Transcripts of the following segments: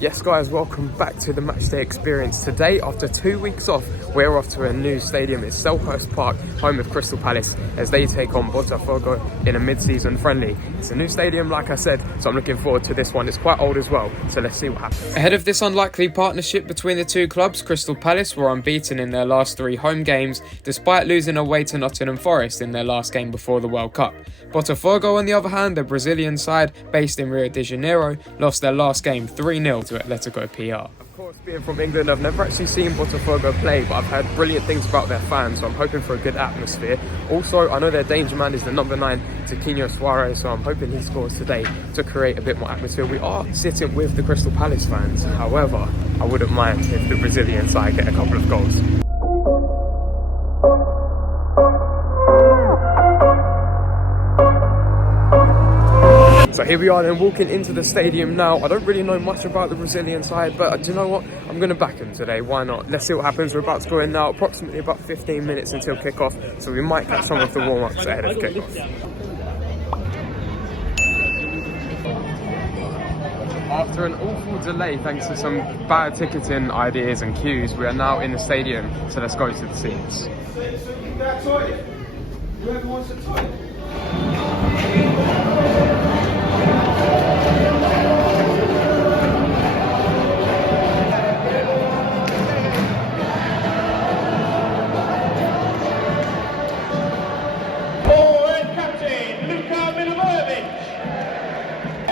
Yes guys, welcome back to the Matchday experience. Today, after 2 weeks off, we're off to a new stadium. It's Selhurst Park, home of Crystal Palace, as they take on Botafogo in a mid-season friendly. It's a new stadium, like I said, so I'm looking forward to this one. It's quite old as well, so let's see what happens. Ahead of this unlikely partnership between the two clubs, Crystal Palace were unbeaten in their last 3 home games, despite losing away to Nottingham Forest in their last game before the World Cup. Botafogo, on the other hand, the Brazilian side, based in Rio de Janeiro, lost their last game 3-0 to Atletico PR. Of course, being from England, I've never actually seen Botafogo play, but I've heard brilliant things about their fans, so I'm hoping for a good atmosphere. Also, I know their danger man is the number 9, Tiquinho Suarez, so I'm hoping he scores today to create a bit more atmosphere. We are sitting with the Crystal Palace fans, however, I wouldn't mind if the Brazilian side get a couple of goals. So here we are then, walking into the stadium now. I don't really know much about the Brazilian side, but do you know what? I'm going to back him today. Why not? Let's see what happens. We're about to go in now, approximately about 15 minutes until kickoff, so we might catch some of the warm-ups ahead of kickoff. After an awful delay, thanks to some bad ticketing ideas and queues, we are now in the stadium, so let's go to the seats. Whoever wants a toilet.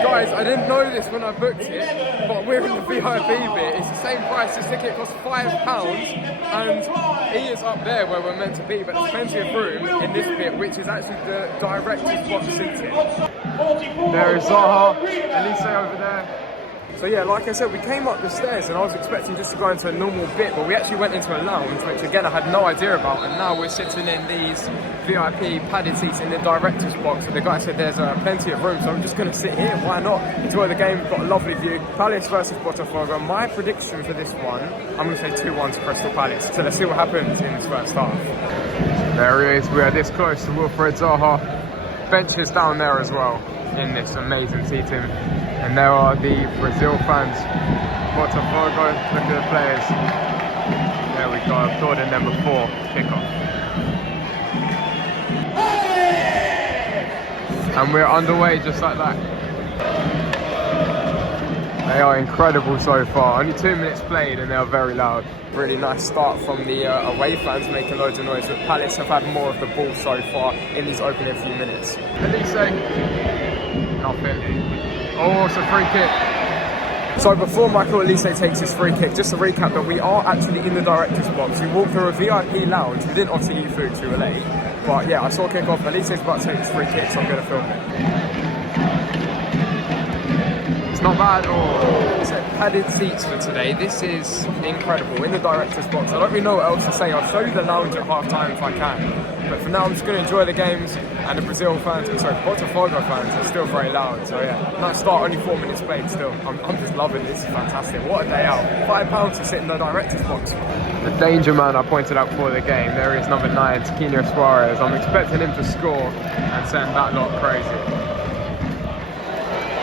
Guys, I didn't know this when I booked it, but we're in the VIP bit. It's the same price. This ticket costs £5, and he is up there where we're meant to be, but there's plenty of room in this bit, which is actually the director's box seating. There is Zaha, Elise over there. So yeah, like I said, we came up the stairs and I was expecting just to go into a normal bit, but we actually went into a lounge, which again I had no idea about, and now we're sitting in these VIP padded seats in the director's box, and the guy said there's plenty of room, so I'm just going to sit here. Why not? Enjoy the game. We've got a lovely view. Palace versus Botafogo. My prediction for this one, I'm going to say 2-1 to Crystal Palace. So let's see what happens in this first half. There he is. We are this close to Wilfred Zaha. Benches down there as well in this amazing seating. And there are the Brazil fans. Botafogo, look at the players. There we go, I've told them before kickoff. And we're underway just like that. They are incredible so far. Only 2 minutes played and they are very loud. Really nice start from the away fans, making loads of noise, but Palace have had more of the ball so far in these opening few minutes. Elise, nothing. Oh, it's a free kick. So before Michael Elise takes his free kick, just to recap that we are actually in the director's box. We walked through a VIP lounge. We didn't obviously eat food, we were late. But yeah, I saw kick off. Elise is about to take his free kick, so I'm going to film it. It's not bad. Oh, so padded seats for today. This is incredible. In the director's box. I don't really know what else to say. I'll show you the lounge at half time if I can. But for now, I'm just going to enjoy the games. And the Brazil fans, Botafogo fans are still very loud. So yeah, nice start. Only 4 minutes played still. I'm just loving it. This is fantastic. What a day out. £5 to sit in the director's box. The danger man I pointed out before the game. There is number 9, Tiquinho Suarez. I'm expecting him to score and send that lot crazy.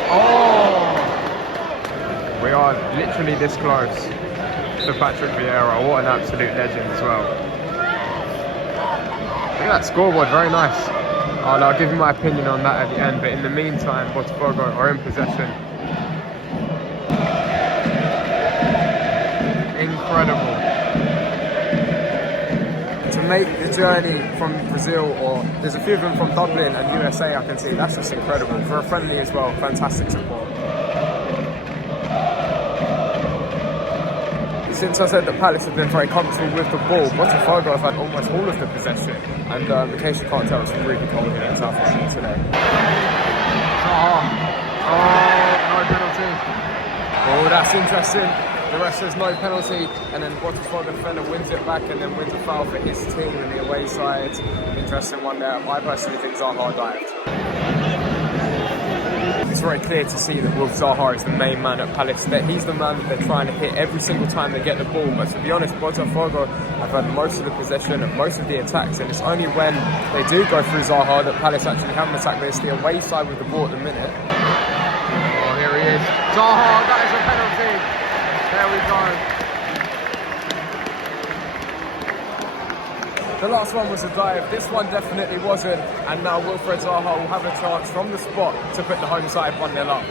Oh! We are literally this close to Patrick Vieira. What an absolute legend as well. Look at that scoreboard, very nice. I'll give you my opinion on that at the end, but in the meantime, Botafogo are in possession. Incredible. To make the journey from Brazil, or there's a few of them from Dublin and USA I can see, that's just incredible. For a friendly as well, fantastic support. Since I said that Palace have been very comfortable with the ball, Botafogo have had almost all of the possession, and in case you can't tell, it's really cold here in South London today. Oh, no penalty. Oh, that's interesting. The rest says no penalty, and then Botafogo defender wins it back and then wins a foul for his team in the away side. Interesting one there. I personally think Zaha dived. It's very clear to see that Wilf Zaha is the main man at Palace. That he's the man that they're trying to hit every single time they get the ball. But to be honest, Botafogo have had most of the possession and most of the attacks, and it's only when they do go through Zaha that Palace actually have an attack. But it's the away side with the ball at the minute. Oh, here he is. Zaha, that is a penalty. we go. The last one was a dive, this one definitely wasn't, and now Wilfred Zaha will have a chance from the spot to put the home side 1-0 up.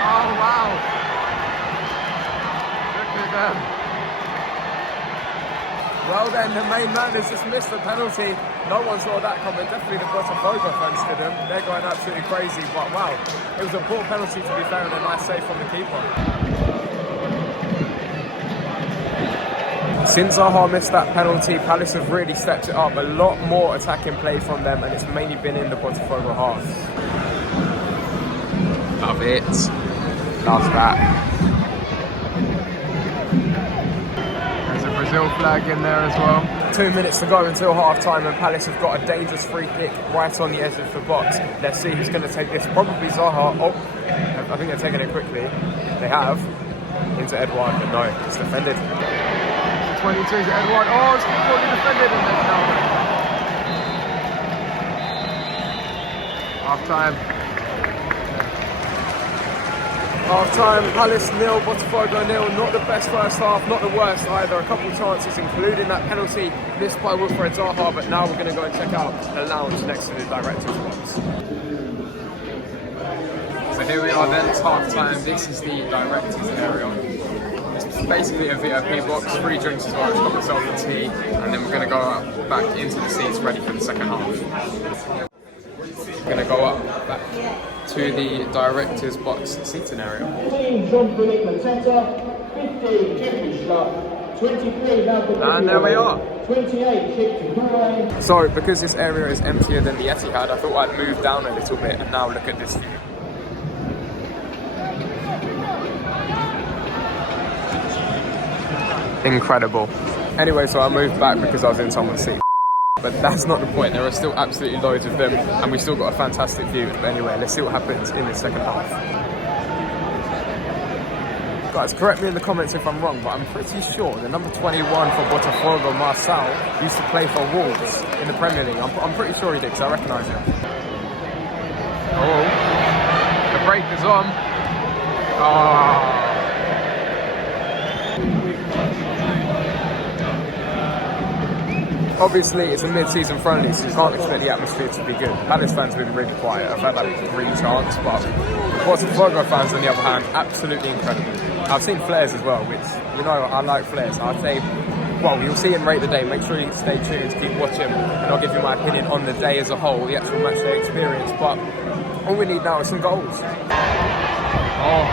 Oh wow! Look at them. Well then, the main man has just missed the penalty. No one saw that coming, definitely the Botafogo fans didn't. They're going absolutely crazy, but wow, it was a poor penalty to be fair and a nice save from the keeper. Since Zaha missed that penalty, Palace have really stepped it up. A lot more attacking play from them, and it's mainly been in the Botafogo half. Love it. Love that. There's a Brazil flag in there as well. 2 minutes to go until half-time, and Palace have got a dangerous free kick right on the edge of the box. Let's see who's going to take this. Probably Zaha. Oh, I think they're taking it quickly. They have. Into Edouard, but no, it's defended. 22 to Edouard. Oh, it's poorly defended, and then down. Half-time. Half-time, Palace 0, Botafogo 0. Not the best first half, not the worst either. A couple chances, including that penalty missed by Wilfred Zaha, but now we're going to go and check out the lounge next to the director's box. So here we are then, it's half-time. This is the director's area. It's basically a VIP box, free drinks as well. It's got myself a tea, and then we're going to go back into the seats ready for the second half. We're going to go up back to the director's box seating area. And there we are. So because this area is emptier than the Etihad, I thought I'd move down a little bit and now look at this view. Incredible. Anyway, so I moved back because I was in someone's seat. But that's not the point, there are still absolutely loads of them and we still got a fantastic view. But anyway, let's see what happens in the second half. Guys, correct me in the comments if I'm wrong, but I'm pretty sure the number 21 for Botafogo, Marcel, used to play for Wolves in the Premier League. I'm pretty sure he did because I recognise him. Oh, the break is on. Oh. Obviously, it's a mid-season friendly, so you can't expect the atmosphere to be good. Palace fans have been really quiet. I've had like 3 chants, but Botafogo fans, on the other hand, absolutely incredible. I've seen flares as well, which, you know, I like flares. I'd say, well, you'll see in Rate the Day. Make sure you stay tuned, keep watching, and I'll give you my opinion on the day as a whole, the actual match day experience. But all we need now is some goals. Oh!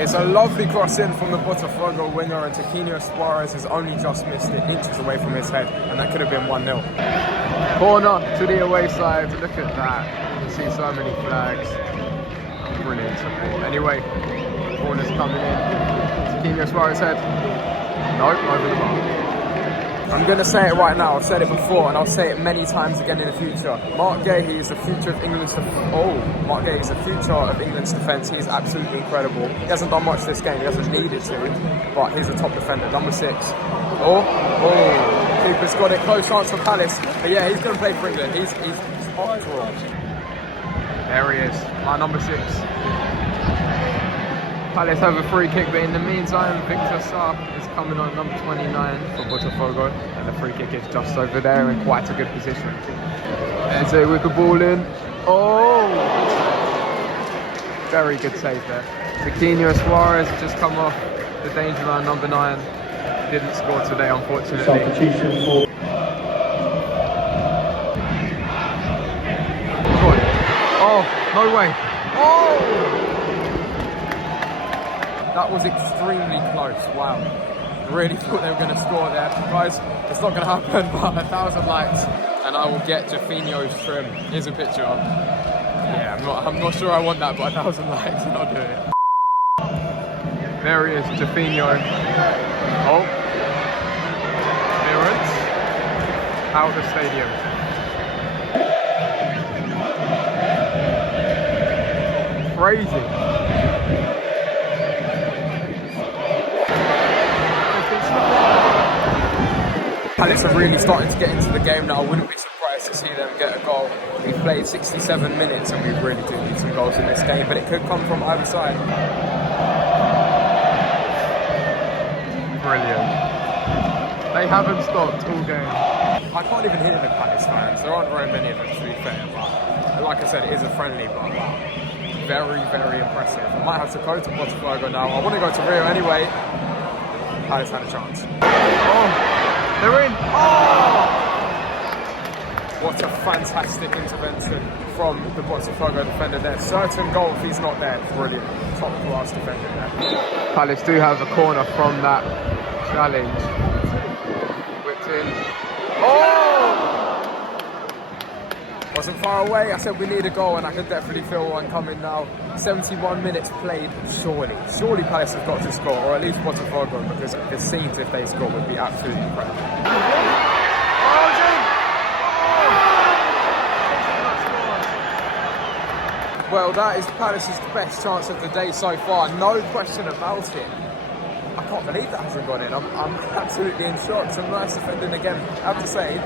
It's a lovely cross in from the Botafogo winger, and Tiquinho Suarez has only just missed it inches away from his head, and that could have been 1-0. Corner to the away side, look at that. You see so many flags. Brilliant support. Anyway, corner's coming in. Tiquinho Suarez head. Nope, over the bar. I'm going to say it right now, I've said it before and I'll say it many times again in the future. Mark Gahey is the future of England's Mark Gahey is the future of England's defence. He's absolutely incredible. He hasn't done much this game, he hasn't needed to, but he's a top defender, number 6. Keeper's got it, close chance for Palace. But yeah, he's going to play for England, he's top draw. There he is, my number 6. Palace have a free kick, but in the meantime, Victor Saar is coming on number 29 for Botafogo, and the free kick is just over there in quite a good position. There's a wicket ball in. Oh! Very good save there. Tiquinho Suarez has just come off the danger man, number 9. Didn't score today, unfortunately. Oh, no way. Oh! That was extremely close, wow. Really thought they were going to score there. Guys, it's not going to happen, but 1,000 likes and I will get Jaffinho's trim. Here's a picture. Yeah, I'm not sure I want that, but 1,000 likes and I'll do it. There he is, Jaffinho. Oh. Clearance. Out of the stadium. Crazy. Palace are really starting to get into the game now. I wouldn't be surprised to see them get a goal. We've played 67 minutes and we really do need some goals in this game, but it could come from either side. Brilliant. They haven't stopped all game. I can't even hear the Palace fans. There aren't very many of them, to be fair, but like I said, it is a friendly, but wow. Very, very impressive. I might have to go to Botafogo now. I want to go to Rio anyway. Palace had a chance. Oh, they're in. Oh! What a fantastic intervention from the Botafogo defender there. Certain goal if he's not there. Brilliant. Top class defender there. Palace do have a corner from that challenge. Whipped in. Oh! Wasn't far away. I said we need a goal and I can definitely feel one coming now. 71 minutes played. Surely Palace have got to score, or at least Botafogo, because the scenes if they score would be absolutely incredible. Well, that is Palace's best chance of the day so far, no question about it. I can't believe that hasn't gone in. I'm absolutely in shock. Some nice defending again. I have to say,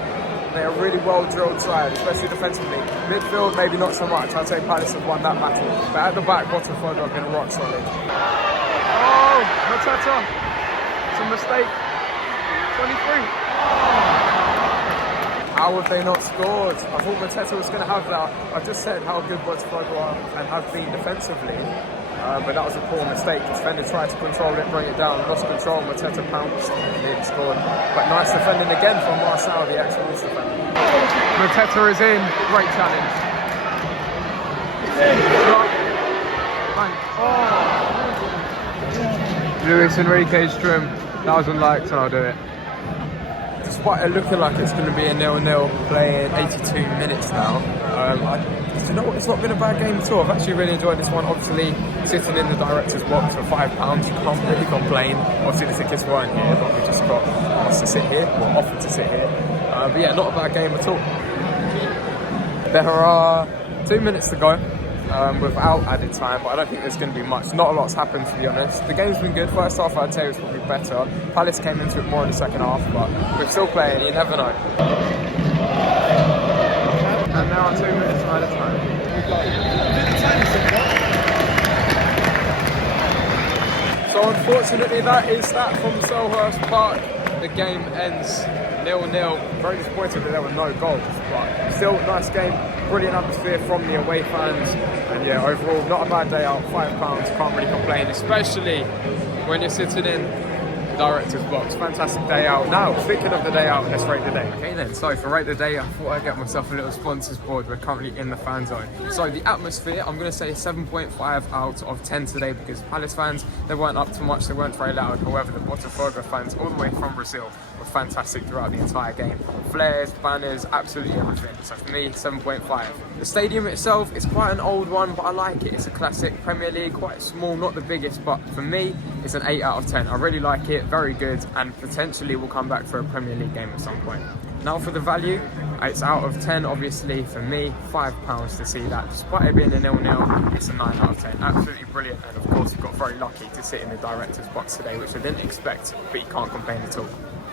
they're a really well-drilled side, especially defensively. Midfield, maybe not so much. I'd say Palace have won that battle. But at the back, Botafogo have been rock solid. Oh, Mateta. It's a mistake. 23. How have they not scored? I thought Mateta was going to have that. I just said how good Botafogo are and have been defensively, but that was a poor mistake. The defender tried to control it, bring it down, lost control. Mateta pounced and nearly scored. But nice defending again from Marcel, the ex-Wolves defender. Mateta is in. Great challenge. Oh. Luis Enrique's trim. That was unliked, and I'll do it. Despite it looking like it's going to be a 0-0 playing 82 minutes now, you know what, it's not been a bad game at all. I've actually really enjoyed this one. Obviously, sitting in the director's box for £5, you can't really complain. Obviously, the tickets weren't here, but we just got asked to sit here, or offered to sit here. But yeah, not a bad game at all. There are 2 minutes to go. Without added time, but I don't think there's going to be much. Not a lot's happened, to be honest. The game's been good. First half, I'd say, was probably better. Palace came into it more in the second half, but we're still playing. You never know. And now 2 minutes of added time. So unfortunately, that is that from Selhurst Park. The game ends 0-0. Very disappointed that there were no goals, but still nice game. Brilliant atmosphere from the away fans, and yeah, overall not a bad day out. £5, can't really complain, especially when you're sitting in the director's box. Fantastic day out. Now, speaking of the day out, let's rate the day. Okay then, so for rate the day, I thought I'd get myself a little sponsors board. We're currently in the fan zone. So the atmosphere, I'm going to say 7.5 out of 10 today, because Palace fans, they weren't up to much, they weren't very loud. However, the Botafogo fans, all the way from Brazil, were fantastic throughout the entire game. Flares, banners, absolutely everything. So for me, 7.5. The stadium itself is quite an old one, but I like it. It's a classic Premier League, quite small, not the biggest, but for me, it's an 8 out of 10. I really like it, very good, and potentially will come back for a Premier League game at some point. Now for the value, it's out of 10, obviously. For me, £5 to see that. Despite it being a 0-0, it's a 9 out of 10. Absolutely brilliant, and of course, we got very lucky to sit in the director's box today, which I didn't expect, but you can't complain at all.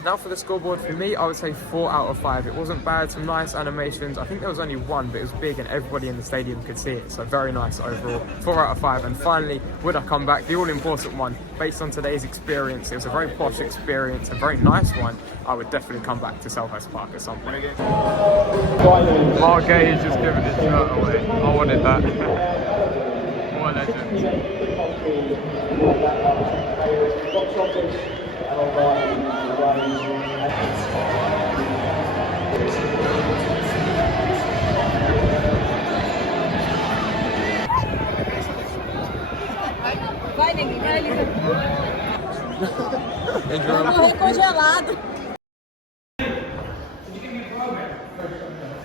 Now for the scoreboard, for me, I would say 4 out of 5. It wasn't bad, some nice animations. I think there was only one, but it was big and everybody in the stadium could see it. So very nice overall, 4 out of 5. And finally, would I come back? The all-important one, based on today's experience, it was a very posh experience, a very nice one. I would definitely come back to Selhurst Park at some point. Mark Gage just giving his shirt away. I wanted that. What a legend. Vai, neguinho, vai ali. Vai morrer congelado.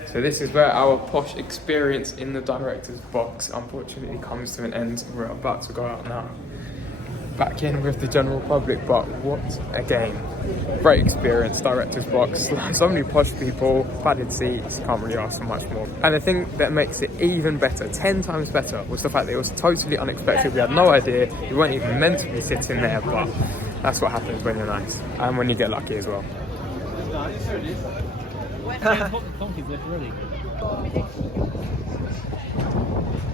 So this is where our posh experience in the director's box unfortunately comes to an end. We're about to go out now, back in with the general public, but what a game. Great experience, director's box, so many posh people, padded seats, can't really ask for much more. And the thing that makes it even better, 10 times better, was the fact that it was totally unexpected. We had no idea, we weren't even meant to be sitting there, but that's what happens when you're nice, and when you get lucky as well.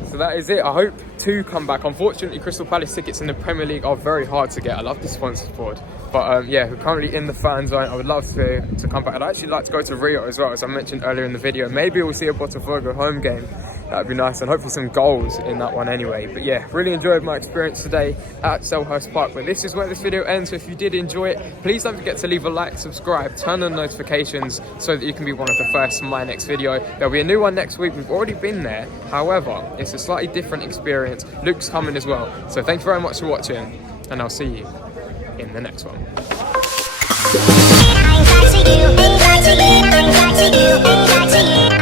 So that is it. I hope to come back. Unfortunately, Crystal Palace tickets in the Premier League are very hard to get. I love the sponsors board. But yeah, we're currently in the fan zone. I would love to come back. I'd actually like to go to Rio as well, as I mentioned earlier in the video. Maybe we'll see a Botafogo home game. That'd be nice, and hopefully some goals in that one anyway. But yeah, really enjoyed my experience today at Selhurst Park. But this is where this video ends. So if you did enjoy it, please don't forget to leave a like, subscribe, turn on notifications so that you can be one of the first in my next video. There'll be a new one next week. We've already been there. However, it's a slightly different experience. Luke's coming as well. So thank you very much for watching, and I'll see you in the next one. I'm glad to you, I'm glad to you, I'm glad to you, I'm glad to you.